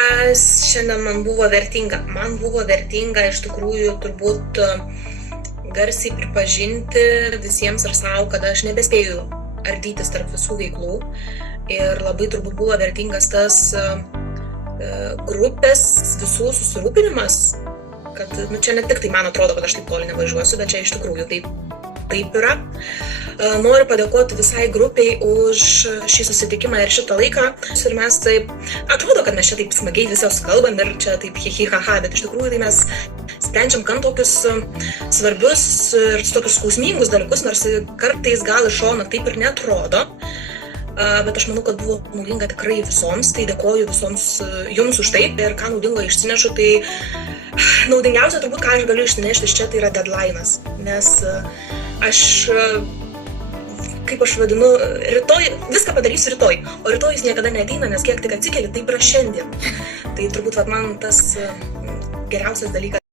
Kas šiandien man buvo vertinga? Man buvo vertinga iš tikrųjų turbūt garsiai pripažinti visiems ir savo, kad aš nebespėju ardytis tarp visų veiklų. Ir labai turbūt buvo vertingas tas grupės visų susirūpinimas, kad čia ne tik tai man atrodo, kad aš taip toli nevažiuosiu, bet čia iš tikrųjų taip yra. Noriu padėkoti visai grupiai už šį susitikimą ir šitą laiką. Ir mes taip, atrodo, kad mes čia taip smagiai visos kalbam ir čia taip hi-hi-ha-ha, bet iš tikrųjų tai mes sprendžiam gan tokius svarbius ir tokius skausmingus dalykus, nors kartais gal iš šono taip ir neatrodo. Bet aš manau, kad buvo naudinga tikrai visoms, tai dėkoju visoms jums už tai. Ir ką naudingo išsinešu, tai naudingiausia turbūt, ką aš galiu išsinešti iš čia, tai yra deadline'as. Nes kaip aš vadinu, rytoj, viską padarysiu rytoj, o rytojus niekada neateina, nes kiek tik atsikeli, taip yra šiandien. Tai turbūt man tas geriausias dalykas.